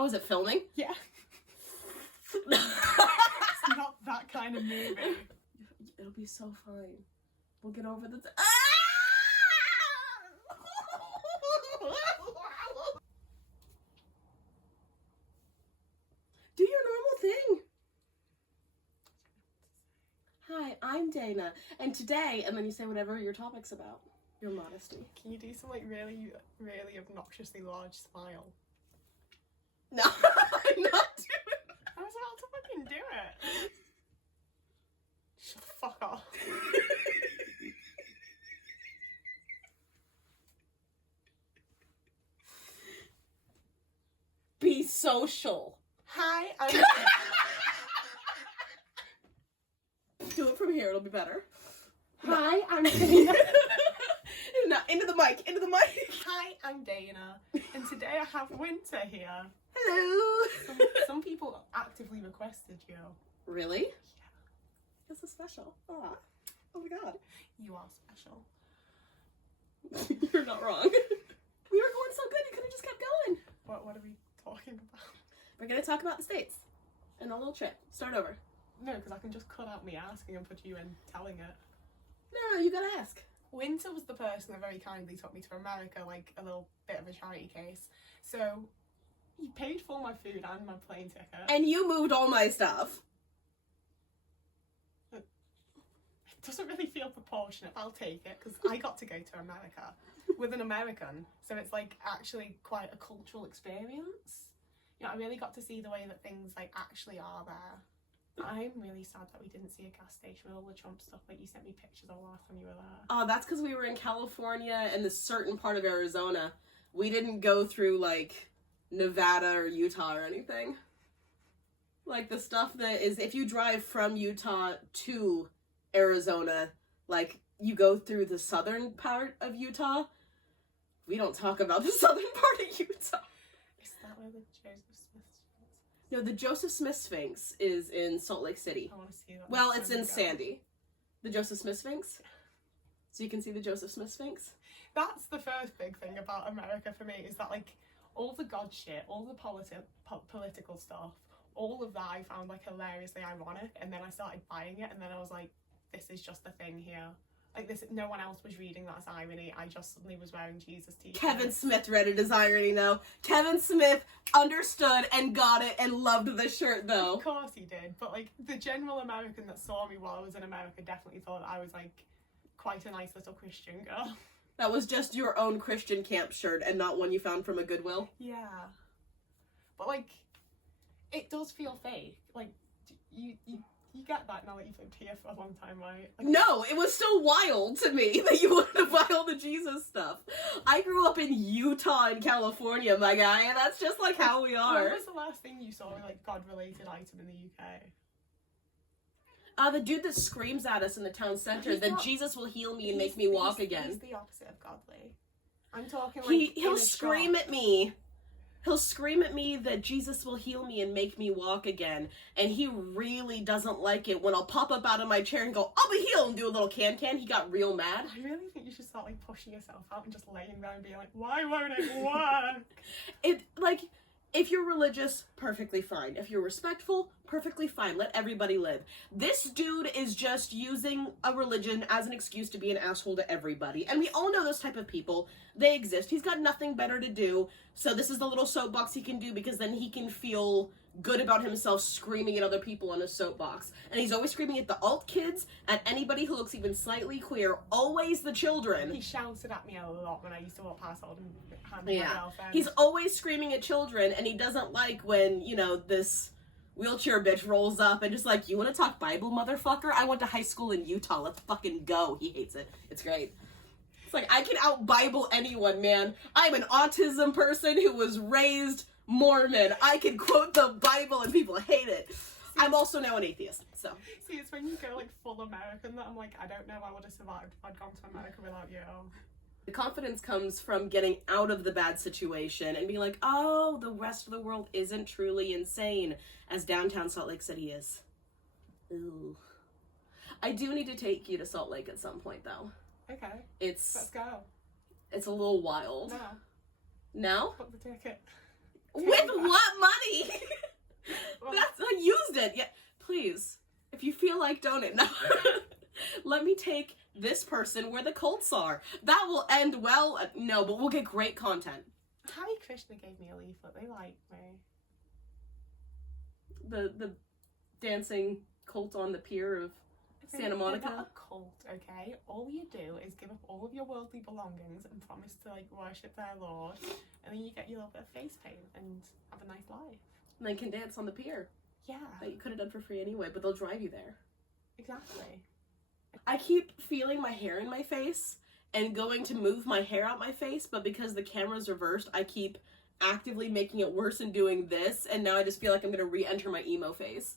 Oh, is it filming? Yeah. It's not that kind of movie. It'll be so fine. We'll get over the... Do your normal thing. Hi, I'm Dana, and today, and then you say whatever your topic's about. Your modesty. Can you do some like really, really obnoxiously large smile? No, I'm not doing it. I was about to fucking do it. Shut the fuck off. Be social. Hi, I'm Do it from here, it'll be better. Hi, I'm Dana. No, into the mic, into the mic. Hi, I'm Dana, and today I have Winter here. Hello. Some people actively requested you. Really? Yeah. This is special. Oh my god. You are special. You're not wrong. We were going so good, you could have just kept going. What are we talking about? We're gonna talk about the States and a little trip. Start over. No, because I can just cut out me asking and put you in telling it. No, you gotta ask. Winter was the person that very kindly took me to America, like a little bit of a charity case. So he paid for my food and my plane ticket. And you moved all my stuff. It doesn't really feel proportionate. I'll take it because I got to go to America with an American. So it's like actually quite a cultural experience. You know, I really got to see the way that things like actually are there. I'm really sad that we didn't see a gas station with all the Trump stuff. Like, you sent me pictures all the last time you were there. Oh, that's because we were in California and this certain part of Arizona. We didn't go through, like, Nevada or Utah or anything. Like, the stuff that is, if you drive from Utah to Arizona, like, you go through the southern part of Utah. We don't talk about the southern part of Utah. Is that where the Joseph Smith is? No, the Joseph Smith Sphinx is in Salt Lake City. I want to see that. Well, it's in Sandy. The Joseph Smith Sphinx. So you can see the Joseph Smith Sphinx. That's the first big thing about America for me, is that like all the god shit, all the political stuff, all of that I found like hilariously ironic, and then I started buying it, and then I was like, this is just the thing here. Like this, no one else was reading that as irony. I just suddenly was wearing Jesus t-shirts. Kevin Smith read it as irony, though. Kevin Smith understood and got it and loved the shirt, though. Of course he did, but like the general American that saw me while I was in America definitely thought I was like quite a nice little Christian girl. That was just your own Christian camp shirt and not one you found from a Goodwill. Yeah, but like it does feel fake. Like you get that now that you've lived here for a long time, right? Like, no, it was still wild to me that you wanted to buy all the Jesus stuff. I grew up in Utah and California, my guy, and that's just like how we are. When was the last thing you saw like God-related item in the UK? The dude that screams at us in the town center that Jesus will heal me and make me walk again. He's the opposite of godly. I'm talking like He'll scream at me. He'll scream at me that Jesus will heal me and make me walk again. And he really doesn't like it when I'll pop up out of my chair and go, I'll be healed, and do a little can-can. He got real mad. I really think you should start like pushing yourself out and just laying there and being like, why won't it work? If you're religious, perfectly fine. If you're respectful, perfectly fine. Let everybody live. This dude is just using a religion as an excuse to be an asshole to everybody. And we all know those type of people. They exist. He's got nothing better to do. So this is the little soapbox he can do, because then he can feel good about himself screaming at other people on his soapbox. And he's always screaming at the alt kids, at anybody who looks even slightly queer, always the children. He shouted at me a lot when I used to walk past holding hand with my girlfriend. He's always screaming at children, and he doesn't like when, you know, this wheelchair bitch rolls up and just like, you want to talk Bible, motherfucker? I went to high school in Utah. Let's fucking go. He hates it. It's great. It's like, I can out-Bible anyone, man. I'm an autism person who was raised Mormon. I can quote the Bible and people hate it. I'm also now an atheist, so. See, it's when you go like full American that I'm like, I don't know if I would have survived if I'd gone to America without you. The confidence comes from getting out of the bad situation and being like, oh, the rest of the world isn't truly insane as downtown Salt Lake City is. Ooh. I do need to take you to Salt Lake at some point, though. Okay. Let's go. It's a little wild. No. Now? Book the ticket. With what money? Well, I used it. Yeah, please. If you feel like donate, no. Let me take this person where the Colts are. That will end well. No, but we'll get great content. Hare Krishna gave me a leaflet. They like me. The dancing cult on the pier of Santa Monica. They're not a cult, okay? All you do is give up all of your worldly belongings and promise to like worship their Lord, and then you get your little bit of face paint and have a nice life. And they can dance on the pier. Yeah. That you could have done for free anyway, but they'll drive you there. Exactly. I keep feeling my hair in my face and going to move my hair out my face, but because the camera's reversed, I keep actively making it worse and doing this, and now I just feel like I'm gonna re-enter my emo phase.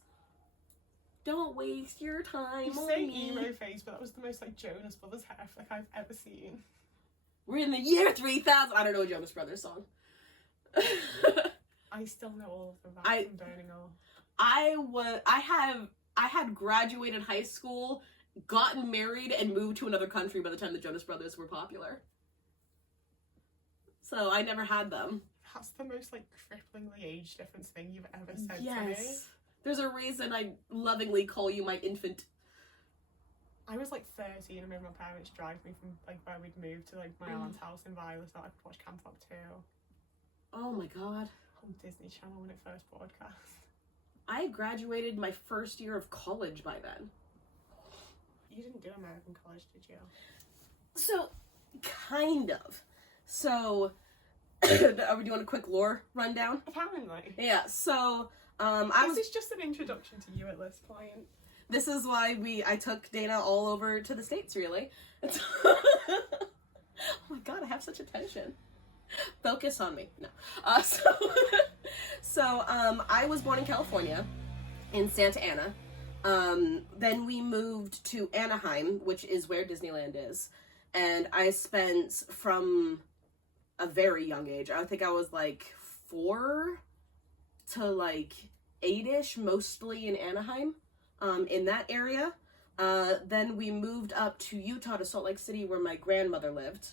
Don't waste your time You on say me. emo face, but that was the most like Jonas Brothers hair flick I've ever seen. We're in the year 3000. I don't know a Jonas Brothers song. I still know all of the raps from Burning All. I had graduated high school, gotten married, and moved to another country by the time the Jonas Brothers were popular. So I never had them. That's the most like cripplingly age difference thing you've ever said to me. There's a reason I lovingly call you my infant. I was like 13 and made my parents drive me from like where we'd moved to like my aunt's house in Violet so I could watch Camp Rock 2 Oh my god. on Disney Channel when it first broadcast. I graduated my first year of college by then. You didn't do American college, did you? So, kind of. So, are we doing a quick lore rundown? Apparently. Yeah, so, This is just an introduction to you at this point. This is why I took Dana all over to the States, really. Oh my god, I have such attention. Focus on me. No. So I was born in California, in Santa Ana. Then we moved to Anaheim, which is where Disneyland is. And I spent from a very young age, I think I was like 4 to like 8-ish, mostly in Anaheim, in that area. Then we moved up to Utah, to Salt Lake City, where my grandmother lived.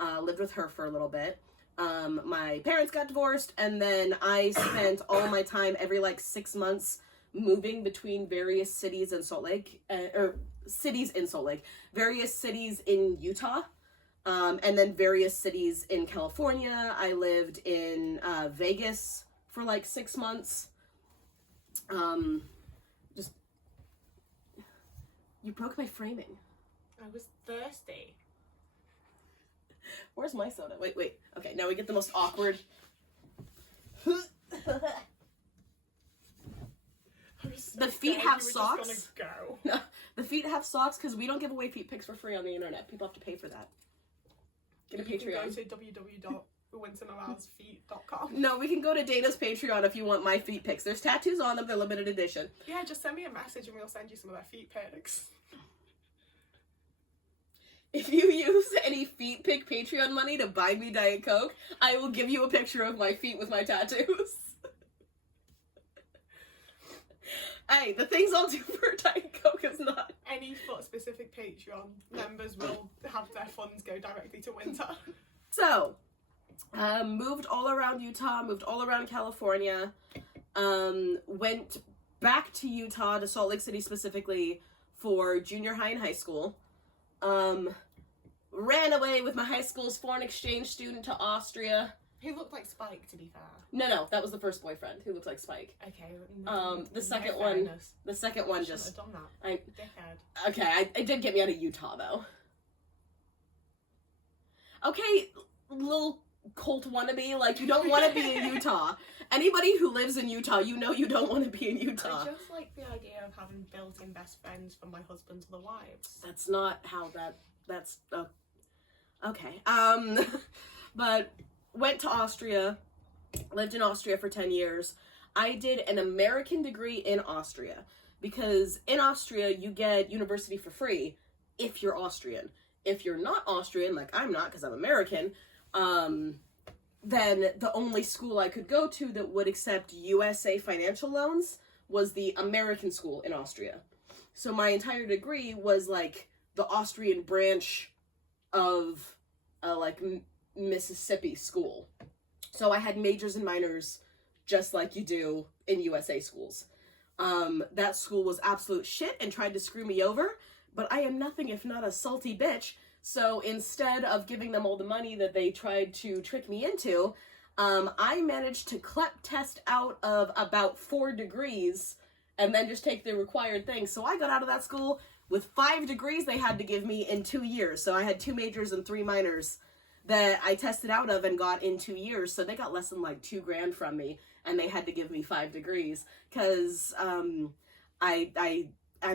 Lived with her for a little bit. My parents got divorced, and then I spent all my time every like 6 months moving between various cities in Salt Lake, various cities in Utah, and then various cities in California. I lived in Vegas for like 6 months. You broke my framing. I was thirsty. Where's my soda? Wait. Okay, now we get the most awkward. The feet have socks. Just gonna go. No, the feet have socks because we don't give away feet pics for free on the internet. People have to pay for that. Get a Patreon. You can go to www.winsonarousefeet.com. No, we can go to Dana's Patreon if you want my feet pics. There's tattoos on them. They're limited edition. Yeah, just send me a message and we'll send you some of their feet pics. If you use any feet pic Patreon money to buy me Diet Coke, I will give you a picture of my feet with my tattoos. Hey, the things I'll do for Diet Coke is not... Any foot-specific Patreon members will have their funds go directly to Winter. So, moved all around Utah, moved all around California, went back to Utah, to Salt Lake City specifically, for junior high and high school. Ran away with my high school's foreign exchange student to Austria. He looked like Spike, to be fair. No, that was the first boyfriend who looked like Spike. Okay. The second one just... Have done that. Dickhead. Okay, it did get me out of Utah, though. Okay, little cult wannabe, like, you don't want to be in Utah. Anybody who lives in Utah, you know you don't want to be in Utah. I just like the idea of having built-in best friends from my husband to the wives. That's not how that's... okay. But went to Austria, lived in Austria for 10 years. I did an American degree in Austria, because in Austria, you get university for free if you're Austrian. If you're not Austrian, like I'm not because I'm American, then the only school I could go to that would accept USA financial loans was the American school in Austria. So my entire degree was like the Austrian branch of like Mississippi school. So I had majors and minors just like you do in USA schools. That school was absolute shit and tried to screw me over, but I am nothing if not a salty bitch. So instead of giving them all the money that they tried to trick me into, I managed to CLEP test out of about 4 degrees and then just take the required things. So I got out of that school with 5 degrees they had to give me in 2 years. So I had 2 majors and 3 minors that I tested out of and got in 2 years. So they got less than like $2,000 from me, and they had to give me 5 degrees because I'm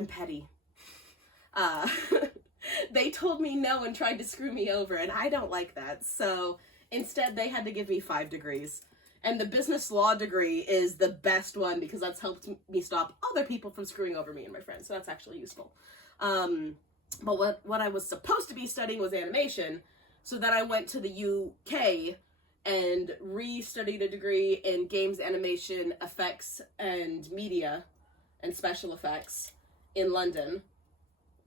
petty. They told me no and tried to screw me over, and I don't like that. So instead, they had to give me 5 degrees. And the business law degree is the best one because that's helped me stop other people from screwing over me and my friends. So that's actually useful. But what I was supposed to be studying was animation. So then I went to the UK and re-studied a degree in games, animation, effects, and media, and special effects in London.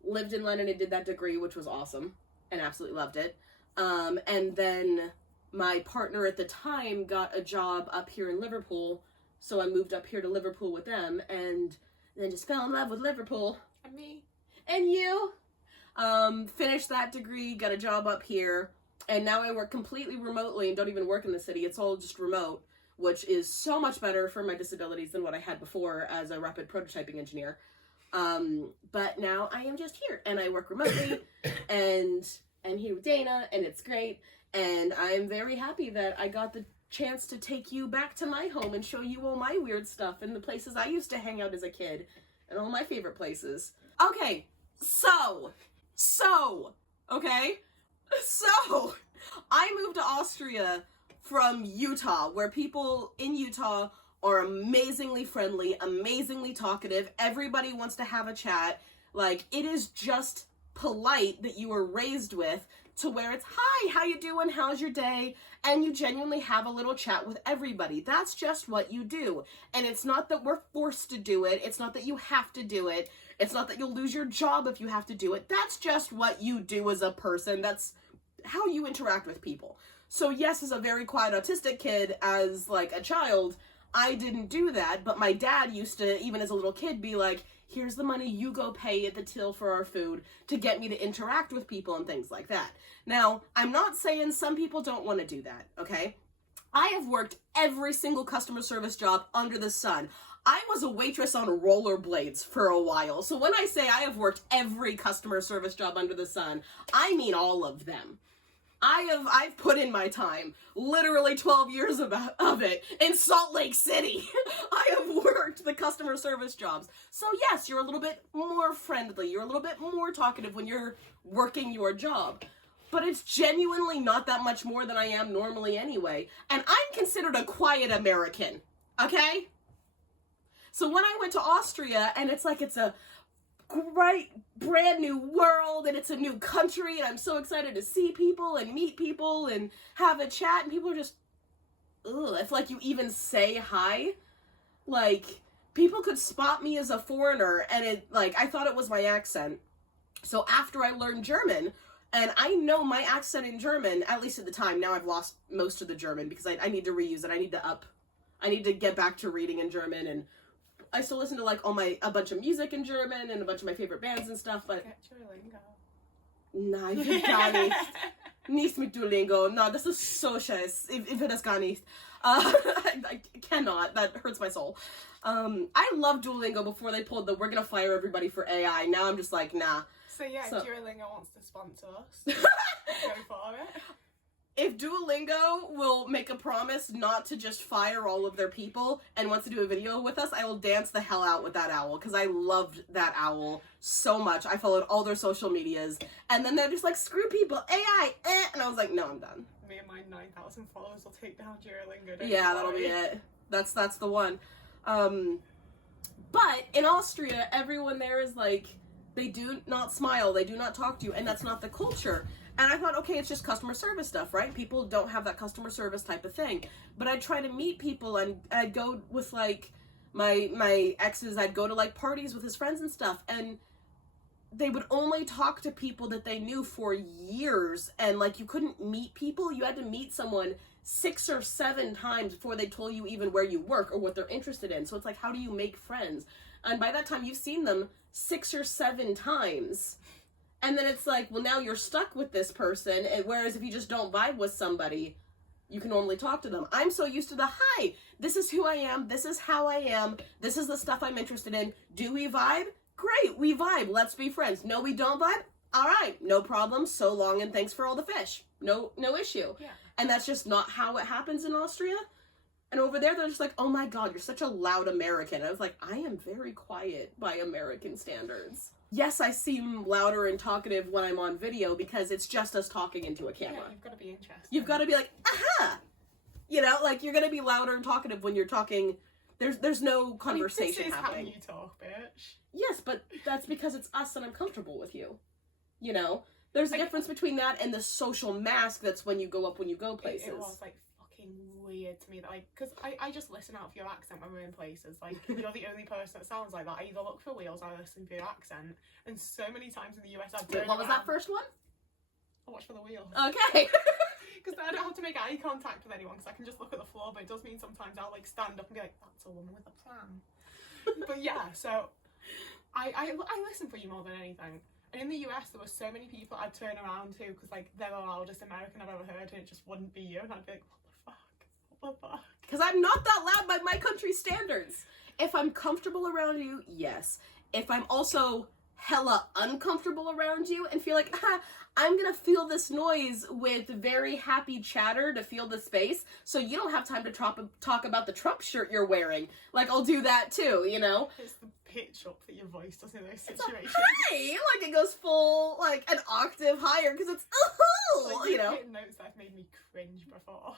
Lived in London and did that degree, which was awesome, and absolutely loved it. And then my partner at the time got a job up here in Liverpool, so I moved up here to Liverpool with them, and then just fell in love with Liverpool. And me. And you. Finished that degree, got a job up here, and now I work completely remotely and don't even work in the city. It's all just remote, which is so much better for my disabilities than what I had before as a rapid prototyping engineer. But now I am just here, and I work remotely, and I'm here with Dana, and it's great, and I'm very happy that I got the chance to take you back to my home and show you all my weird stuff and the places I used to hang out as a kid, and all my favorite places. Okay, so, I moved to Austria from Utah, where people in Utah are amazingly friendly, amazingly talkative. Everybody wants to have a chat. Like, it is just polite that you were raised with, to where it's, hi, how you doing? How's your day? And you genuinely have a little chat with everybody. That's just what you do. And it's not that we're forced to do it. It's not that you have to do it. It's not that you'll lose your job if you have to do it. That's just what you do as a person. That's how you interact with people. So yes, as a very quiet autistic kid, as like a child, I didn't do that, but my dad used to, even as a little kid, be like, here's the money, you go pay at the till for our food, to get me to interact with people and things like that. Now, I'm not saying some people don't want to do that, okay? I have worked every single customer service job under the sun. I was a waitress on rollerblades for a while, so when I say I have worked every customer service job under the sun, I mean all of them. I've put in my time, literally 12 years of it, in Salt Lake City. I have worked the customer service jobs. So yes, you're a little bit more friendly, you're a little bit more talkative when you're working your job. But it's genuinely not that much more than I am normally anyway. And I'm considered a quiet American, okay? So when I went to Austria, and it's like it's a great brand new world and it's a new country and I'm so excited to see people and meet people and have a chat, and people are just, ugh, if like you even say hi, like people could spot me as a foreigner, and it, like, I thought it was my accent. So after I learned German, and I know my accent in German, at least at the time, now I've lost most of the German because I need to reuse it. I need to get back to reading in German, and I still listen to like a bunch of music in German and a bunch of my favorite bands and stuff, but Get Duolingo. Nein, gar nicht. Nicht mit Duolingo. No, das ist so scheiß. Ich will das gar nicht. I cannot. That hurts my soul. I loved Duolingo before they pulled the we're gonna fire everybody for AI. Now I'm just like, nah. So Duolingo wants to sponsor us. Go for it. If Duolingo will make a promise not to just fire all of their people and wants to do a video with us, I will dance the hell out with that owl, because I loved that owl so much. I followed all their social medias, and then they're just like, screw people, AI, and I was like, no, I'm done. Me and my 9,000 followers will take down Duolingo. Yeah, that'll be it. That's the one. But in Austria, everyone there is like, they do not smile, they do not talk to you, and that's not the culture. And I thought, okay, it's just customer service stuff, right? People don't have that customer service type of thing. But I'd try to meet people, and I'd go with like my exes, I'd go to like parties with his friends and stuff, and they would only talk to people that they knew for years, and like you couldn't meet people. You had to meet someone 6 or 7 times before they told you even where you work or what they're interested in. So it's like, how do you make friends? And by that time, you've seen them 6 or 7 times. And then it's like, well, now you're stuck with this person. And whereas if you just don't vibe with somebody, you can normally talk to them. I'm so used to the, hi, this is who I am. This is how I am. This is the stuff I'm interested in. Do we vibe? Great, we vibe. Let's be friends. No, we don't vibe? All right, no problem. So long and thanks for all the fish. No issue. Yeah. And that's just not how it happens in Austria. And over there, they're just like, oh my God, you're such a loud American. And I was like, I am very quiet by American standards. Yes, I seem louder and talkative when I'm on video because it's just us talking into a camera. Yeah, you've got to be interesting. You've got to be like, aha! You know, like, you're going to be louder and talkative when you're talking. There's no conversation happening. This is how you talk, bitch. Yes, but that's because it's us and I'm comfortable with you. You know? There's a difference between that and the social mask that's when you go up when you go places. It was, like, fucking weird to me. That, like, because I just listen out for your accent when we're in places. Like, you're the only person that sounds like that. I either look for wheels or I listen for your accent. And so many times in the US, I've Wait, what was that first one? I watch for the wheels. Okay. Because then I don't have to make eye contact with anyone because I can just look at the floor, but it does mean sometimes I'll like stand up and be like, that's a woman with a plan. But yeah, so I listen for you more than anything. And in the US, there were so many people I'd turn around to because like they were the loudest American I've ever heard and it just wouldn't be you. And I'd be like, what the fuck? What the fuck? Because I'm not that loud by my country's standards. If I'm comfortable around you, yes. If I'm also hella uncomfortable around you and feel like, I'm gonna feel this noise with very happy chatter to fill the space, so you don't have time to talk about the Trump shirt you're wearing. Like, I'll do that too, you know? It's the pitch up that your voice does in those It's situations. Hey! Like, it goes full, like, an octave higher, because it's, Like, you know? hitting notes that have made me cringe before.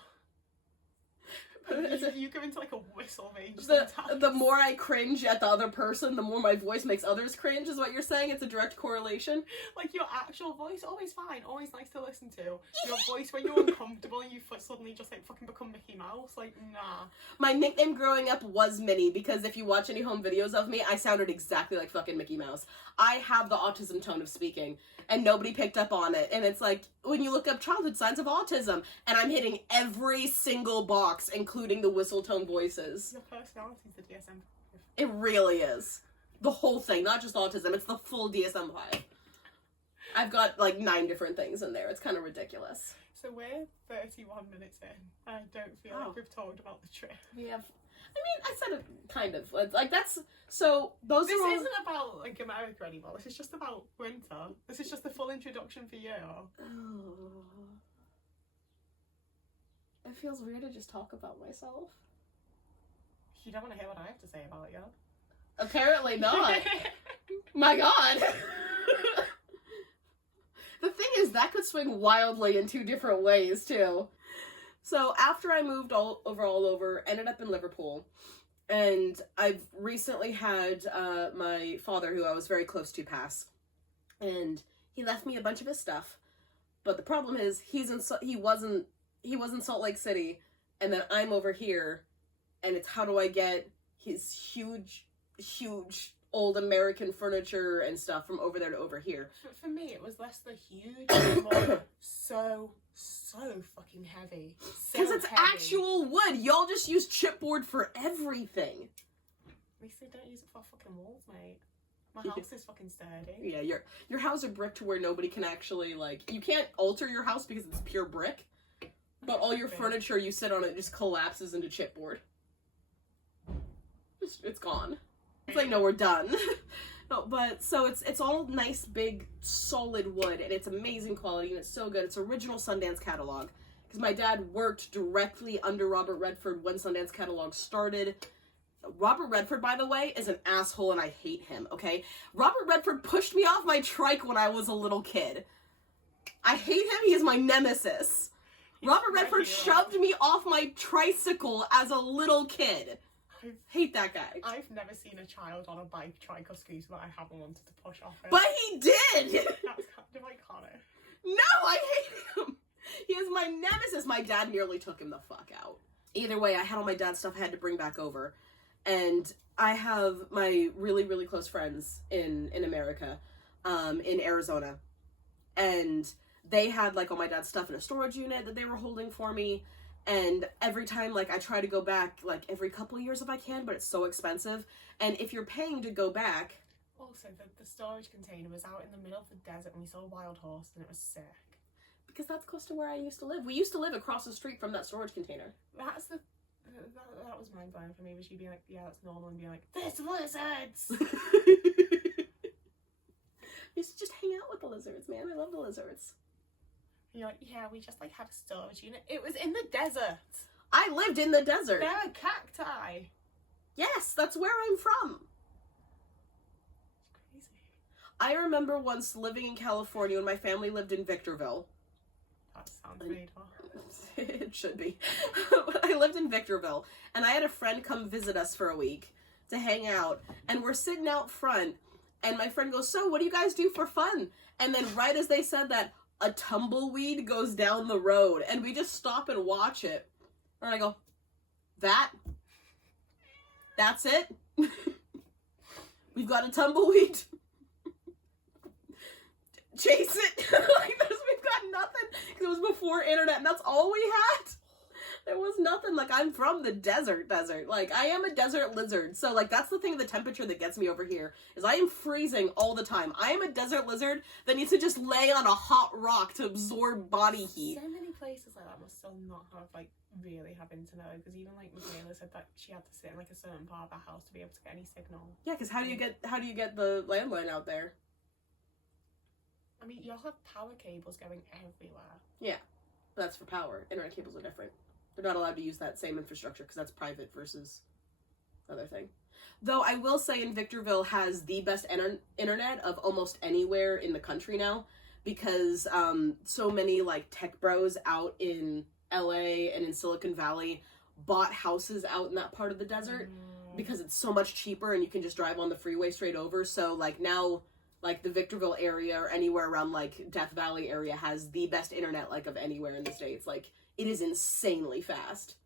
You go into like a whistle range sometimes. The more I cringe at the other person, the more my voice makes others cringe, is what you're saying? It's a direct correlation? Like, your actual voice, always fine, always nice to listen to. Your voice when you're uncomfortable and you suddenly just like fucking become Mickey Mouse, like, nah. My nickname growing up was Minnie, because if you watch any home videos of me, I sounded exactly like fucking Mickey Mouse. I have the autism tone of speaking, and nobody picked up on it. And it's like, when you look up childhood signs of autism, and I'm hitting every single box, including the whistle tone voices. Your personality's the DSM-5. It really is. The whole thing, not just autism, it's the full DSM-5. I've got like 9 different things in there. It's kind of ridiculous. So we're 31 minutes in. I don't feel like we've talked about the trip. We have... I mean, I said it kind of. Like, that's... So, those This are all... isn't about, like, America anymore. This is just about winter. This is just the full introduction for you. Oh. It feels weird to just talk about myself. You don't want to hear what I have to say about you. Apparently not. My God. The thing is, that could swing wildly in 2 different ways, too. So, after I moved all over, ended up in Liverpool, and I've recently had my father, who I was very close to, pass, and he left me a bunch of his stuff, but the problem is, he was in Salt Lake City, and then I'm over here, and it's how do I get his huge old American furniture and stuff from over there to over here. For me, it was less the huge, and more so fucking heavy. Because it's actual wood. Y'all just use chipboard for everything. At least they don't use it for fucking walls, mate. My house is fucking sturdy. Yeah, your house is brick to where nobody can actually, like, you can't alter your house because it's pure brick, but all your furniture, you sit on it, just collapses into chipboard. It's gone. It's like, no, we're done. No, but, so it's all nice, big, solid wood, and it's amazing quality, and it's so good. It's original Sundance catalog, because my dad worked directly under Robert Redford when Sundance catalog started. Robert Redford, by the way, is an asshole, and I hate him, okay? Robert Redford pushed me off my trike when I was a little kid. I hate him. He is my nemesis. Robert Redford shoved me off my tricycle as a little kid. Hate that guy. I've never seen a child on a bike, trike, or scooter that I haven't wanted to push off him. But he did! That's kind of iconic. No, I hate him! He is my nemesis. My dad nearly took him the fuck out. Either way, I had all my dad's stuff I had to bring back over. And I have my really, really close friends in America, in Arizona. And they had, like, all my dad's stuff in a storage unit that they were holding for me. And every time, like, I try to go back, like, every couple years if I can, but it's so expensive. And if you're paying to go back... Also, the storage container was out in the middle of the desert and we saw a wild horse and it was sick. Because that's close to where I used to live. We used to live across the street from that storage container. That was mind-blowing for me, was you being like, yeah, that's normal, and being like, there's lizards! I used to just hang out with the lizards, man. I love the lizards. And you're like, yeah, we just, like, had a storage unit. It was in the desert! I lived in the desert. There are cacti! Yes, that's where I'm from. It's crazy. I remember once living in California when my family lived in Victorville. That sounds made up. It should be. I lived in Victorville, and I had a friend come visit us for a week to hang out, and we're sitting out front, and my friend goes, so what do you guys do for fun? And then right as they said that, a tumbleweed goes down the road, and we just stop and watch it. And I go, that's it? We've got a tumbleweed. Chase it. Like, we've got nothing. Because it was before internet, and that's all we had. There was nothing. Like, I'm from the desert. Like, I am a desert lizard. So, like, that's the thing of the temperature that gets me over here, is I am freezing all the time. I am a desert lizard that needs to just lay on a hot rock to absorb body heat. So many places like that must still not have, like, really have internet, because even, like, Michaela said that she had to sit in, like, a certain part of her house to be able to get any signal. Yeah, because how do you get the landline out there? I mean, you'll have power cables going everywhere. Yeah, but that's for power. Internet cables are different. They're not allowed to use that same infrastructure because that's private versus other thing. Though I will say in Victorville has the best internet of almost anywhere in the country now, because so many like tech bros out in LA and in Silicon Valley bought houses out in that part of the desert because it's so much cheaper and you can just drive on the freeway straight over. So like now, like the Victorville area or anywhere around like Death Valley area has the best internet like of anywhere in the States. Like it is insanely fast.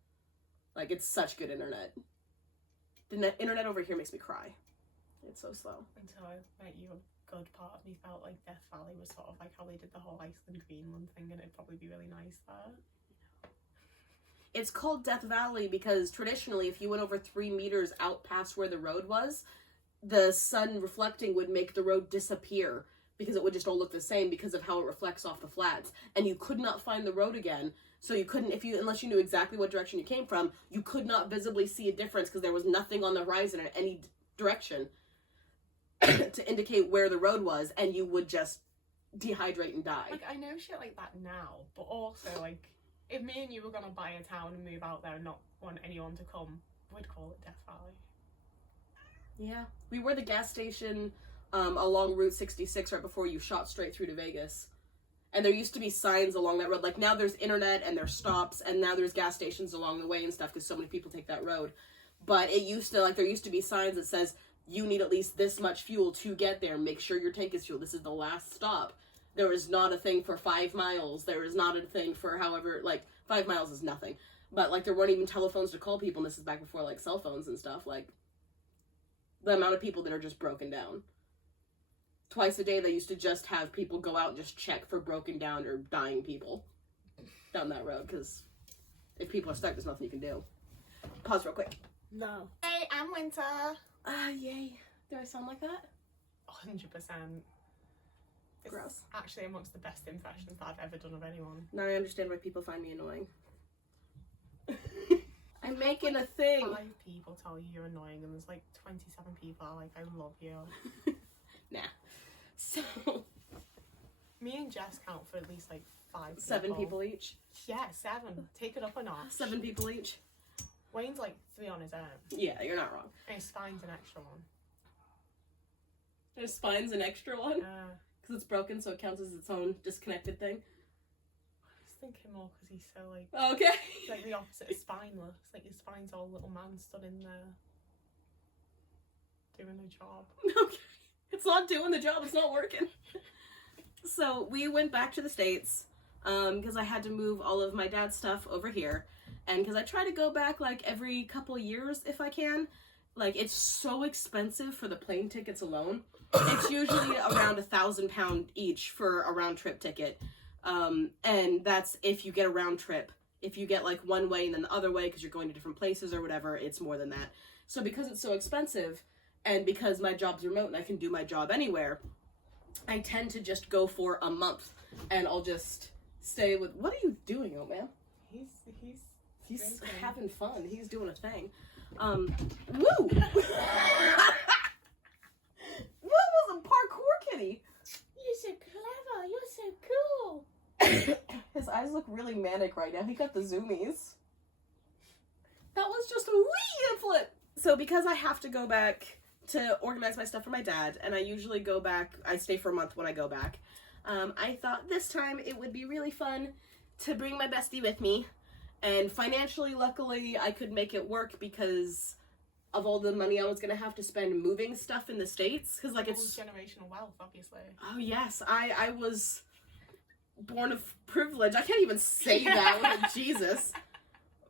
Like it's such good internet. The internet over here makes me cry. It's so slow. Until I met you, a good part of me felt like Death Valley was sort of like how they did the whole Iceland Greenland thing, and it'd probably be really nice there. It's called Death Valley because traditionally if you went over 3 meters out past where the road was, the sun reflecting would make the road disappear because it would just all look the same because of how it reflects off the flats, and you could not find the road again. So you couldn't, unless you knew exactly what direction you came from, you could not visibly see a difference because there was nothing on the horizon in any direction to indicate where the road was, and you would just dehydrate and die. Like, I know shit like that now, but also, like, if me and you were gonna buy a town and move out there and not want anyone to come, we'd call it Death Valley. Yeah. We were the gas station along Route 66 right before you shot straight through to Vegas. And there used to be signs along that road. Like, now there's internet and there's stops, and now there's gas stations along the way and stuff because so many people take that road. But it used to, like, there used to be signs that says, you need at least this much fuel to get there. Make sure your tank is fuel. This is the last stop. There is not a thing for 5 miles. There is not a thing for however, like, 5 miles is nothing. But, like, there weren't even telephones to call people, and this is back before, like, cell phones and stuff. Like, the amount of people that are just broken down. Twice a day, they used to just have people go out and just check for broken down or dying people down that road, because if people are stuck, there's nothing you can do. Pause real quick. No. Hey, I'm Winter. Yay. Do I sound like that? 100%. It's Gross. actually amongst the best impressions that I've ever done of anyone. Now I understand why people find me annoying. I'm making a thing. 5 people tell you you're annoying, and there's like 27 people are like, I love you. Nah. So, me and Jess count for at least like 5 people. 7 people each? Yeah, 7. Take it up a notch. 7 people each? Wayne's like 3 on his own. Yeah, you're not wrong. And Spine's an extra one. His spine's an extra one? Because it's broken, so it counts as its own disconnected thing? I was thinking more because he's so like... Okay. He's like the opposite of spineless. Like his spine's all little man stood in there. Doing a job. Okay. It's not doing the job. It's not working. So we went back to the States because I had to move all of my dad's stuff over here. And because I try to go back like every couple years if I can. Like, it's so expensive for the plane tickets alone. It's usually around £1,000 each for a round trip ticket. And that's if you get a round trip if you get like one way and then the other way because you're going to different places or whatever, it's more than that. So because it's so expensive, and because my job's remote and I can do my job anywhere, I tend to just go for a month, and I'll just stay with. What are you doing, oh man? He's having fun. He's doing a thing. Woo! What was a parkour kitty? You're so clever. You're so cool. His eyes look really manic right now. He got the zoomies. That was just a wee flip. So because I have to go back to organize my stuff for my dad, and I usually go back, I stay for a month when I go back, I thought this time it would be really fun to bring my bestie with me. And financially, luckily, I could make it work because of all the money I was going to have to spend moving stuff in the States. Because, like, it's generational wealth, obviously. Oh, yes. I was born of privilege. I can't even say that. Jesus.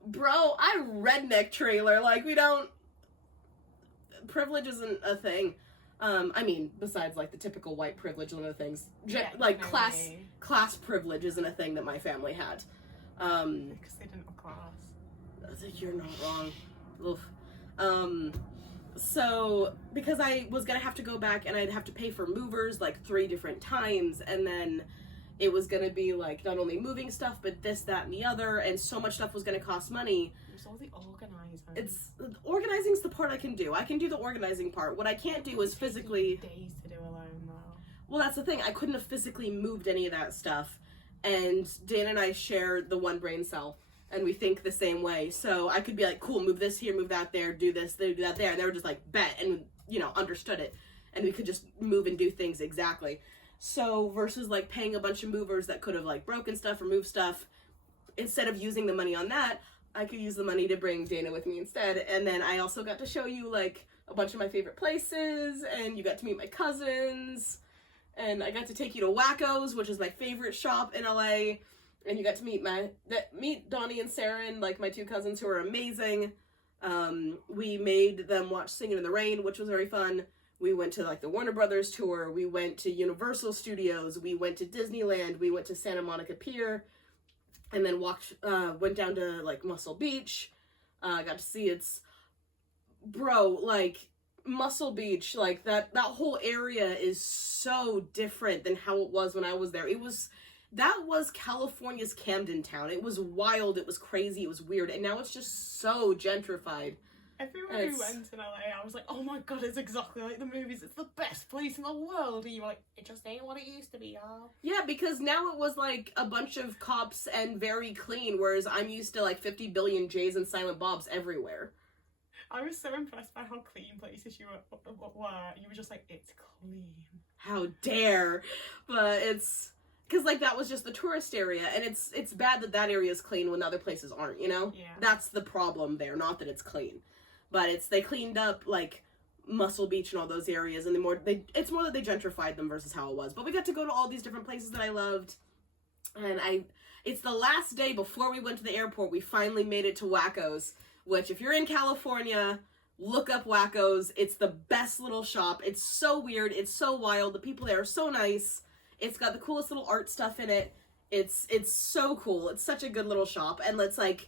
Bro, I redneck trailer. Like, we don't... Privilege isn't a thing. I mean, besides, like, the typical white privilege and other things. Like, class privilege isn't a thing that my family had. Because they didn't have class. You're not wrong. Oof. So, because I was gonna have to go back and I'd have to pay for movers like 3 different times, and then it was gonna be like not only moving stuff, but this, that, and the other, and so much stuff was gonna cost money. There's all the organizing. Organizing's the part I can do. I can do the organizing part. What I can't do is physically... Days to do alone, though. Well, that's the thing. I couldn't have physically moved any of that stuff. And Dana and I share the one brain cell, and we think the same way. So I could be like, cool, move this here, move that there, do this, do that there. And they were just like, bet, and, you know, understood it. And we could just move and do things exactly. So versus like paying a bunch of movers that could have like broken stuff or moved stuff, instead of using the money on that, I could use the money to bring Dana with me instead. And then I also got to show you like a bunch of my favorite places, and you got to meet my cousins. And I got to take you to Wacko's, which is my favorite shop in LA. And you got to meet Donnie and Saren, like my 2 cousins who are amazing. We made them watch Singing in the Rain, which was very fun. We went to like the Warner Brothers tour. We went to Universal Studios. We went to Disneyland. We went to Santa Monica Pier. And then went down to like Muscle Beach. Got to see like Muscle Beach, like that whole area is so different than how it was when I was there. That was California's Camden Town. It was wild, it was crazy, it was weird, and now it's just so gentrified. Everyone who went in LA, I was like, oh my god, it's exactly like the movies. It's the best place in the world. And you were like, it just ain't what it used to be, y'all. Yeah, because now it was like a bunch of cops and very clean, whereas I'm used to like 50 billion J's and Silent Bobs everywhere. I was so impressed by how clean places you were. You were just like, it's clean. How dare. But it's... Because, like, that was just the tourist area, and it's bad that area is clean when the other places aren't, you know? Yeah. That's the problem there, not that it's clean. But they cleaned up, like, Muscle Beach and all those areas, and it's more that they gentrified them versus how it was. But we got to go to all these different places that I loved, and it's the last day before we went to the airport, we finally made it to Wacko's, which, if you're in California, look up Wacko's. It's the best little shop. It's so weird. It's so wild. The people there are so nice. It's got the coolest little art stuff in it. It's so cool. It's such a good little shop. And it's like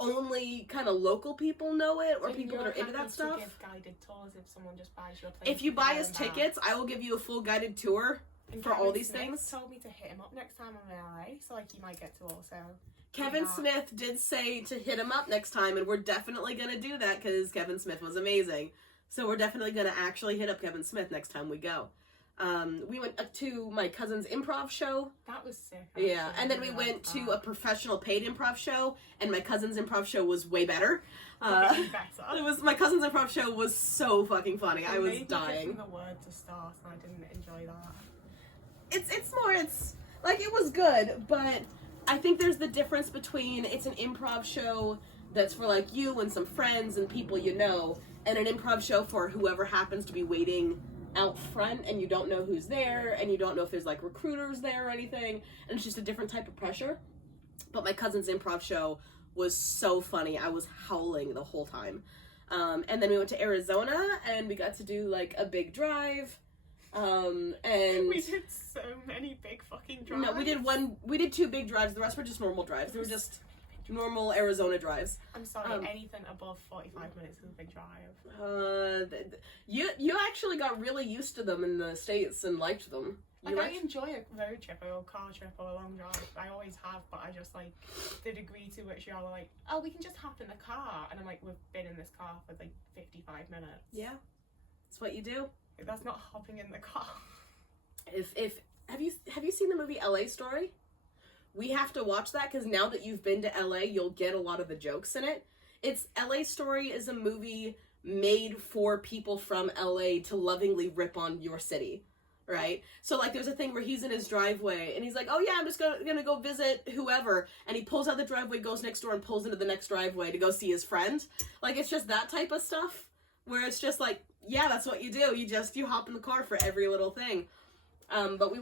only kind of local people know it, or people that are into that stuff. To give guided tours if someone just buys you a place. If you buy us tickets, I will give you a full guided tour for all these things. Told me to hit him up next time I'm in LA, so like you might get to also. Kevin Smith did say to hit him up next time, and we're definitely going to do that because Kevin Smith was amazing. So we're definitely going to actually hit up Kevin Smith next time we go. We went to my cousin's improv show. That was sick. Yeah, and then we went to a professional paid improv show, and my cousin's improv show was way better. My cousin's improv show was so fucking funny. I was dying. The word to start, and I didn't enjoy that. It's like it was good, but I think there's the difference between it's an improv show that's for like you and some friends and people you know, and an improv show for whoever happens to be waiting out front and you don't know who's there and you don't know if there's like recruiters there or anything, and it's just a different type of pressure. But my cousin's improv show was so funny. I was howling the whole time. And then we went to Arizona and we got to do like a big drive. And we did so many big fucking drives. No, we did 2 big drives. The rest were just normal drives. They were just normal Arizona drives. I'm sorry, anything above 45 minutes is a big drive. You actually got really used to them in the States and liked them. Like, I enjoy a road trip or a car trip or a long drive. I always have, but I just, like, the degree to which y'all are like, oh, we can just hop in the car. And I'm like, we've been in this car for, like, 55 minutes. Yeah. That's what you do. That's not hopping in the car. Have you seen the movie LA Story? We have to watch that because now that you've been to LA, you'll get a lot of the jokes in it. LA Story is a movie made for people from LA to lovingly rip on your city. Right? So, like, there's a thing where he's in his driveway, and he's like, oh, yeah, I'm just gonna go visit whoever, and he pulls out the driveway, goes next door, and pulls into the next driveway to go see his friend. Like, it's just that type of stuff, where it's just like, yeah, that's what you do. You hop in the car for every little thing. But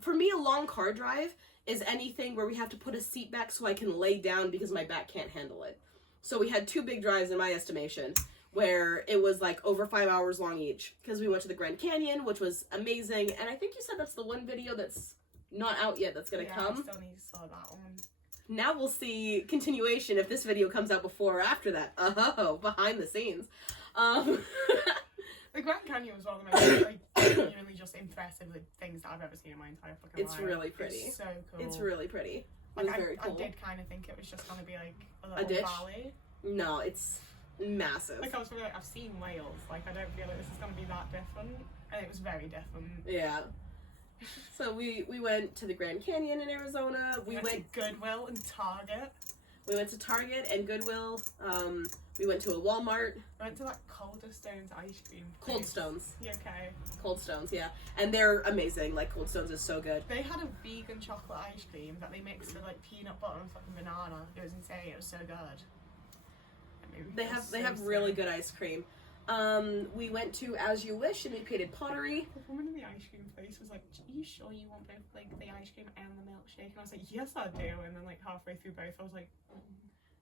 for me, a long car drive is anything where we have to put a seat back so I can lay down because my back can't handle it. So we had 2 big drives in my estimation, where it was like over 5 hours long each, because we went to the Grand Canyon, which was amazing, and I think you said that's the one video that's not out yet that's gonna come. I still need to saw that one. Now we'll see continuation if this video comes out before or after that. Oh, behind the scenes. The Grand Canyon was one of the most, like, genuinely just impressive things that I've ever seen in my entire fucking life. It's really pretty. It's so cool. It's really pretty. Like, very cool. I did kind of think it was just gonna be like a ditch? valley. No, it's massive. Like, I was really like, I've seen Wales. Like, I don't feel like this is gonna be that different, and it was very different. Yeah. So we went to the Grand Canyon in Arizona. We went to Goodwill and Target. We went to Target and Goodwill. We went to a Walmart. I went to that Cold Stones ice cream place. Cold Stones. Yeah, okay. Cold Stones, yeah. And they're amazing. Like, Cold Stones is so good. They had a vegan chocolate ice cream that they mixed with, like, peanut butter and fucking banana. It was insane. It was so good. I mean, They have really good ice cream. We went to As You Wish and we painted pottery. The woman in the ice cream place was like, are you sure you want both, like, the ice cream and the milkshake? And I was like, yes, I do. And then, like, halfway through both, I was like,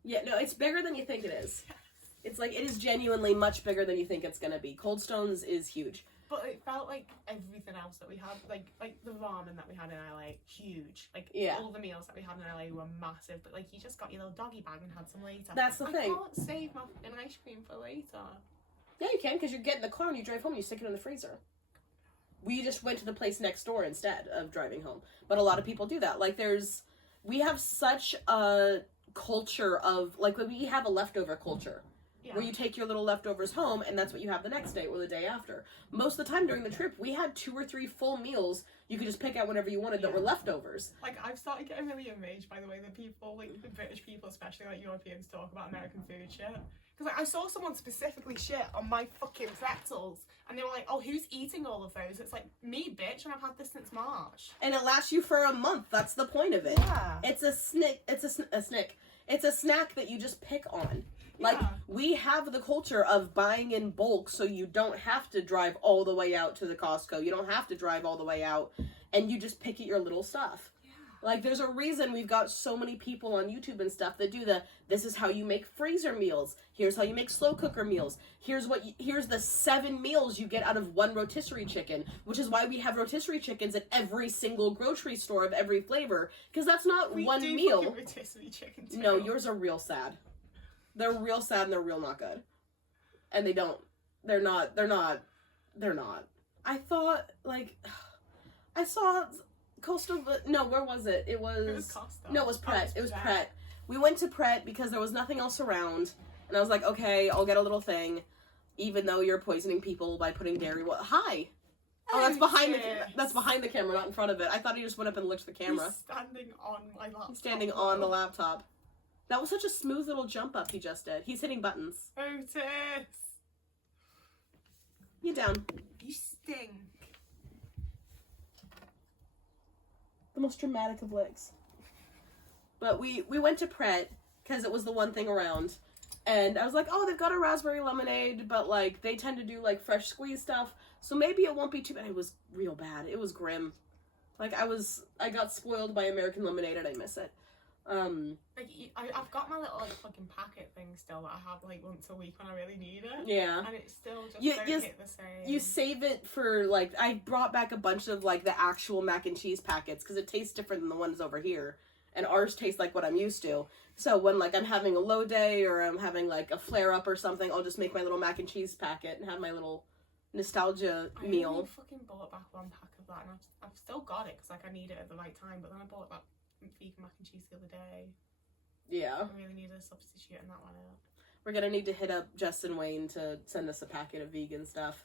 Yeah, no, it's bigger than you think it is. Yes. It's like, it is genuinely much bigger than you think it's gonna be. Cold Stones is huge. But it felt like everything else that we had, like the ramen that we had in LA, huge. Like, yeah. All the meals that we had in LA were massive, but, like, you just got your little doggy bag and had some later. That's the thing. I can't save my fucking ice cream for later. Yeah, you can, because you get in the car and you drive home and you stick it in the freezer. We just went to the place next door instead of driving home. But a lot of people do that. Like, we have such a culture of, like, we have a leftover culture. Yeah. Where you take your little leftovers home and that's what you have the next day or the day after. Most of the time during the trip, we had 2 or 3 full meals you could just pick out whenever you wanted that were leftovers. Like, I've started getting really enraged by the way that people, like, the British people, especially, like, Europeans, talk about American food shit. Because, like, I saw someone specifically shit on my fucking pretzels, and they were like, oh, who's eating all of those? It's like, me, bitch, and I've had this since March. And it lasts you for a month. That's the point of it. Yeah. It's a snack that you just pick on. Like, we have the culture of buying in bulk so you don't have to drive all the way out to the Costco. You don't have to drive all the way out, and you just pick at your little stuff. Yeah. Like, there's a reason we've got so many people on YouTube and stuff that do this is how you make freezer meals. Here's how you make slow cooker meals. Here's the 7 meals you get out of 1 rotisserie chicken, which is why we have rotisserie chickens at every single grocery store of every flavor, because that's not one meal. Rotisserie chicken too. No, yours are real sad. They're real sad and they're real not good. And they're not. I thought, like, I saw Coastal, no, where was it? It was Costa. No, it was Pret. It was Pret. We went to Pret because there was nothing else around. And I was like, okay, I'll get a little thing. Even though you're poisoning people by putting dairy. Hi. Oh, that's behind the camera, not in front of it. I thought he just went up and looked at the camera. He's standing on my laptop. He's standing on the laptop. That was such a smooth little jump up he just did. He's hitting buttons. Otis! You down. You stink. The most dramatic of licks. But we went to Pret because it was the one thing around. And I was like, oh, they've got a raspberry lemonade, but, like, they tend to do, like, fresh squeeze stuff. So maybe it won't be too bad. It was real bad. It was grim. Like, I got spoiled by American lemonade and I miss it. Like, I've got my little, like, fucking packet thing still that I have, like, once a week when I really need it. Yeah. And it's still just don't hit the same. You save it for, like, I brought back a bunch of, like, the actual mac and cheese packets because it tastes different than the ones over here. and ours tastes like what I'm used to. So when like I'm having a low day or I'm having like a flare up or something, I'll just make my little mac and cheese packet and have my little nostalgia meal. I only fucking bought back one pack of that, and I've still got it because like I need it at the right time. But then I bought that vegan mac and cheese the other day. Yeah. I really need a substitute in that one out. We're gonna need to hit up Justin Wayne to send us a packet of vegan stuff.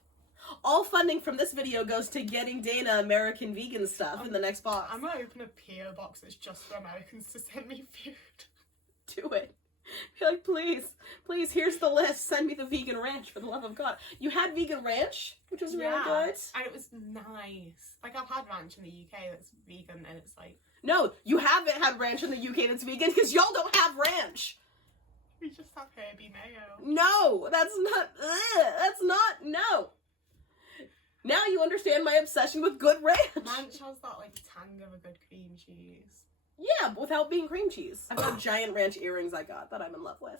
All funding from this video goes to getting Dana American vegan stuff in the next box. I'm gonna open a PO box that's just for Americans to send me food. Do it. Be like, please, here's the list. Send me the vegan ranch, for the love of God. You had vegan ranch, which was really good. And it was nice. Like, I've had ranch in the UK that's vegan, and it's like... No, you haven't had ranch in the UK that's vegan, because y'all don't have ranch. We just have Herbie mayo. No, that's not, no. Now you understand my obsession with good ranch. Ranch has that, like, tang of a good cream cheese. Yeah, but without being cream cheese. I've got giant ranch earrings I got that I'm in love with.